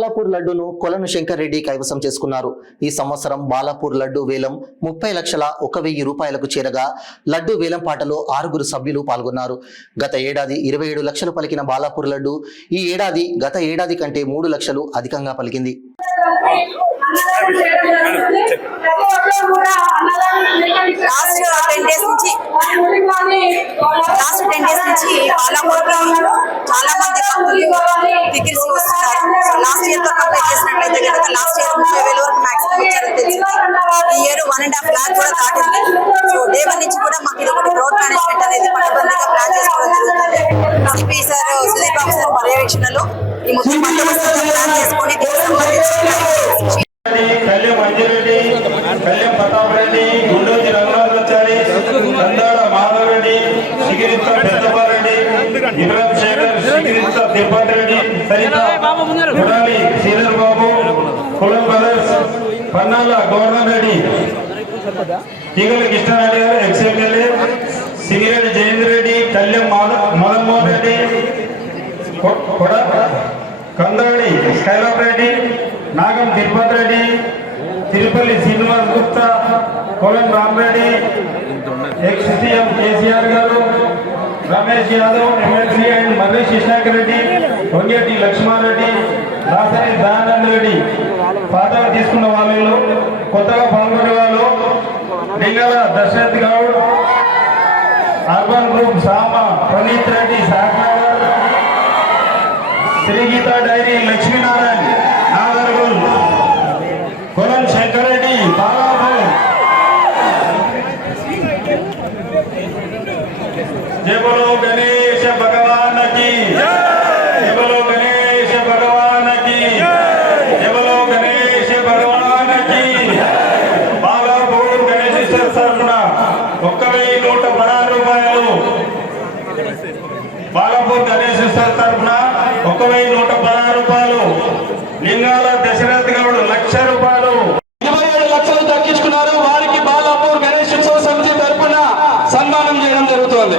బాలాపూర్ లడ్డూను కొలను శంకర్ రెడ్డి కైవసం చేసుకున్నారు. ఈ సంవత్సరం బాలాపూర్ లడ్డూ వేలం 30,01,000 రూపాయలకు చేరగా లడ్డూ వేలం పాటలో 6 సభ్యులు పాల్గొన్నారు. గత ఏడాది 27 లక్షలు పలికిన బాలాపూర్ లడ్డూ ఈ ఏడాది గత ఏడాది కంటే 3 లక్షలు అధికంగా పలికింది. లాస్ట్ 10 డేస్ నుంచి చాలా మంది టికెట్స్ వస్తున్నారు. లాస్ట్ ఇయర్ తో కంపేర్ చేసినట్లయితే కనుక లాస్ట్ ఇయర్ 30,000 వరకు మాక్సిమం వచ్చారని తెలిసింది. ఈ ఇయర్ 1.5 lakh కూడా దాటింది. సో డే 1 నుంచి కూడా మాకు ఇది ఒకటి రోడ్ మేనేజ్మెంట్ అనేది పట్టుబందిగా ప్లాన్ చేసుకోవడం జరుగుతుంది. సిపి సార్ సుదీప్ బాబు సార్ పర్యవేక్షణలో ఈ మొత్తం బందోబస్తుగా ప్లాన్ చేసుకొని దీనికి సంబంధించి కళ్యాణ్ మంజిరెడ్డి, కళ్యాణ్ ప్రతాప్ రెడ్డి, గుండోజీ రంగనాథాచారి, కందాడ మాధవరెడ్డి, సిగిరిత్త పెద్దపారెడ్డి, ఇబ్రాహిం శేఖర్, సిగిరిత్త తిరుపతి రెడ్డి, సరిత గుడాలి శ్రీధర్ బాబు, కులం బ్రదర్స్, పన్నాల గోవర్ధన్ రెడ్డి, తీగల కృష్ణారెడ్డి గారు ఎక్స్ఎమ్మెల్యే, సింగిరెడ్డి జయేంద్ర రెడ్డి, కళ్యాణ్ మదన్ మోహన్ రెడ్డి, కందాడి స్కైలాప్ రెడ్డి, నాగం తిరుపతి రెడ్డి, తిరుపల్లి శ్రీనివాస్ గుప్తా, కోలం రామరెడ్డి, ఎక్స్ సీఎం కేసీఆర్ గారు, రమేష్ యాదవ్ ఎమ్మెల్సీ అండ్ మర్రి శశాంకర్ రెడ్డి, వంగేటి లక్ష్మారెడ్డి, దాసరి దయానంద రెడ్డి పాత్ర తీసుకున్న వాళ్ళు, కొత్తగా పాల్గొనే వాళ్ళు లింగాల దశరథ్ గౌడ్, అర్బన్ గ్రూప్ సామ ప్రణీత్ రెడ్డి, సాగర్, శ్రీగీత డైరీ లక్ష్మీనారాయణ, నాగర్గోల్, కొలం శంకర్ రెడ్డి, బాలాపూర్. జై బోలో గణేశ భగవాన్ కి జై, బోలో గణేశ భగవాన్ కి జై, బోలో గణేశ భగవాన్ కి. బాలాపూర్ గణేశ్వర తరఫున 1,116 రూపాయలు. బాలాపూర్ గణేశ్వర తరఫున 1,116 రూపాయలు. లింగాల దశరథ్ గౌడ్ 1,00,000 రూపాయలు. 27 లక్షలు దక్కించుకున్నారు. వారికి బాలాపూర్ గణేష్ ఉత్సవ సమితి తరఫున సన్మానం చేయడం జరుగుతోంది.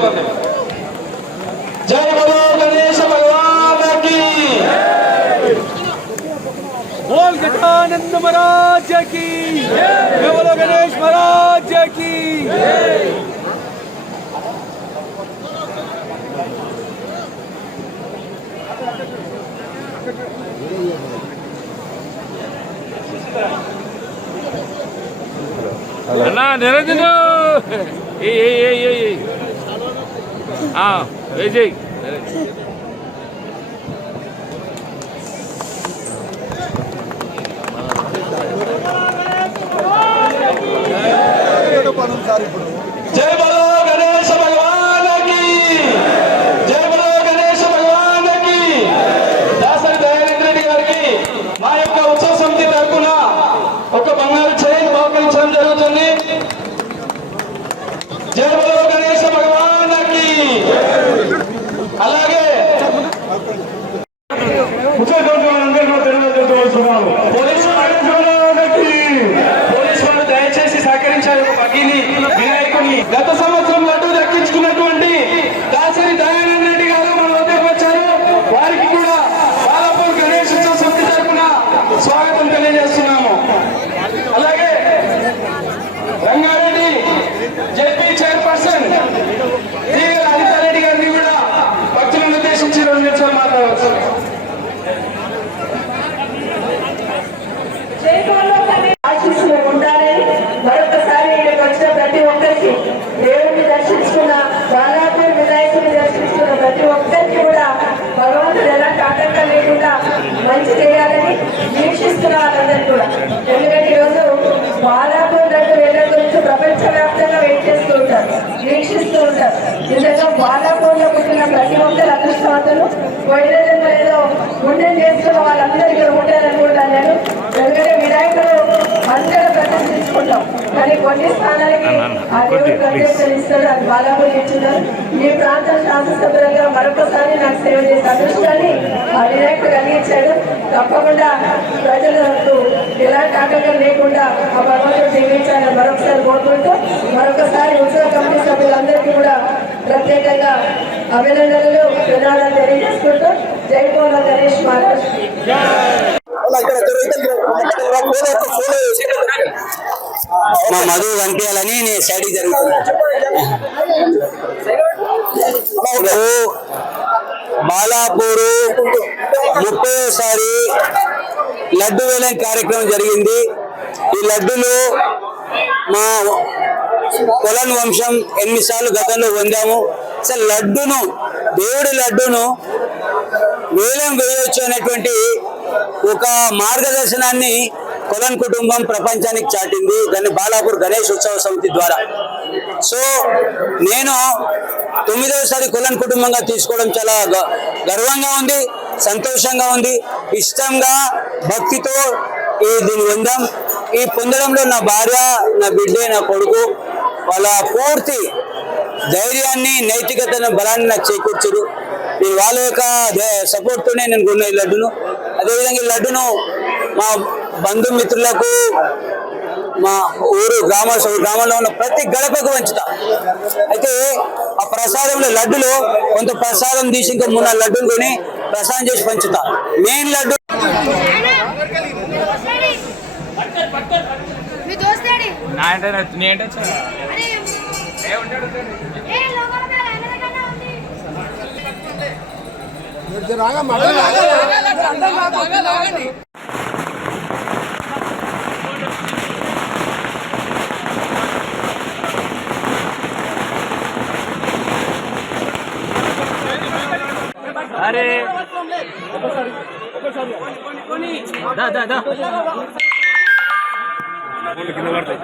జై బోలో గణేశ భగవాన్ కి, బోల్ గజానంద మహారాజ్ కి, జై బోలో గణేష్ మహారాజ్ కి. అన్నా నిరంజన్ విజయ్ జై బోలో గణేశ భగవాన్ కి, జై బోలో గణేశ భగవాన్ కి. దాసరి దయానంద రెడ్డి గారికి మా యొక్క ఉత్సవ సమితి తరఫున ఒక బంగారు చైన్ బహుకరించడం జరుగుతుంది. జై బోలో గణేశ భగవాన్ కి. అలాగే పోలీసు వారు దయచేసి సహకరించారు. భగిని వినాయకుని గత సంవత్సరం లడ్డూ దక్కించుకున్నటువంటి దాసరి దయానంద రెడ్డి గారు మన వద్దకు వచ్చారు. వారికి కూడా బాలాపూర్ గణేష్ ఉత్సవ సమితి తరఫున స్వాగతం తెలియజేస్తున్నాము. అలాగే రంగారెడ్డి జెడ్పీ చైర్పర్సన్ తీగల అనితారెడ్డి గారిని కూడా భక్తులను ఉద్దేశించి 2 నిమిషాలు మాట్లాడవచ్చు. ఉండాలని మరొకసారి ఇక్కడికి వచ్చిన ప్రతి ఒక్కరికి, దేవుడిని దర్శించుకున్న బాలాపూర్ వినాయకుడిని దర్శించుకున్న ప్రతి ఒక్కరికి కూడా భగవంతుడు ఎలాంటి ఆటంకం లేకుండా మంచి చేయాలని వీక్షిస్తున్న వాళ్ళందరికీ కూడా. ఎందుకంటే ఈరోజు బాలాపూర్ లడ్డు వేల గురించి ప్రపంచవ్యాప్తంగా వెయిట్ చేస్తూ ఉంటారు, వీక్షిస్తూ ఉంటారు. నిజంగా బాలాపూర్లో పుట్టిన ప్రతి ఒక్కరు అదృష్టవంతులు. పోయిన జన్మ ఏదో గుండె చేసుకున్న వాళ్ళందరికీ ఉంటారనుకుంటాను నేను. ఎందుకంటే వినాయకుడు అందరూ ప్రదర్శించుకుంటాం, కానీ కొన్ని స్థానాలకి ఆ దేవుడు ప్రత్యేకతలు ఇస్తాడు. అది బాలాపూర్ ఇచ్చున్నారు. ఈ ప్రాంత శాసనసభ్యులుగా మరొకసారి నాకు సేవ చేసే అదృష్టాన్ని ఆ వినాయకుడు కలిగించాడు. తప్పకుండా ప్రజలకు ఎలాంటి ఆటంకం లేకుండా ఆ భగవంతుడు జీవించాలని మరొకసారి కోరుకుంటూ, మరొకసారి ఉత్సవ కమిటీ సభ్యులందరికీ కూడా ప్రత్యేకంగా అభినందనలు, వినాదాలు తెలియజేసుకుంటూ జై బోలో గణేష్ మహారాజ్. మా మధు కనిపించాలని నేను సైడ్ జరుగుతున్నాను. బాలాపూరు 30సారి లడ్డు వేలం కార్యక్రమం జరిగింది. ఈ లడ్డులు మా కొలన్ వంశం 8 సార్లు గతంలో పొందాము. అసలు లడ్డును, దేవుడి లడ్డును వేలం వేయవచ్చు అనేటువంటి ఒక మార్గదర్శనాన్ని కొలన్ కుటుంబం ప్రపంచానికి చాటింది. దాన్ని బాలాపూర్ గణేష్ ఉత్సవ సమితి ద్వారా. సో నేను 9వసారి కొలన్ కుటుంబంగా తీసుకోవడం చాలా గర్వంగా ఉంది, సంతోషంగా ఉంది. ఇష్టంగా భక్తితో దీన్ని పొందాం. ఈ పొందడంలో నా భార్య, నా బిడ్డే, నా కొడుకు వాళ్ళ పూర్తి ధైర్యాన్ని, నైతికతను, బలాన్ని నాకు చేకూర్చారు. నేను వాళ్ళ యొక్క సపోర్ట్తోనే నేను కొన్న ఈ లడ్డును. అదేవిధంగా ఈ లడ్డును మా బంధుమిత్రులకు, మా గ్రామంలో ఉన్న ప్రతి గడపకు పంచుతా. అయితే ఆ ప్రసాదంలో లడ్డులో కొంత ప్రసాదం తీసి ఇంకా 3 లడ్డులు కొని ప్రసాదం చేసి పంచుతా. మెయిన్ లడ్డు మీ దోస్తాడి నా అంటే నీ అంటే అరే ఏ ఉంటాడు ఏ లోపల మీద ఎనకన్నా ఉంది అరే దా దా దా కింద పడతాయి.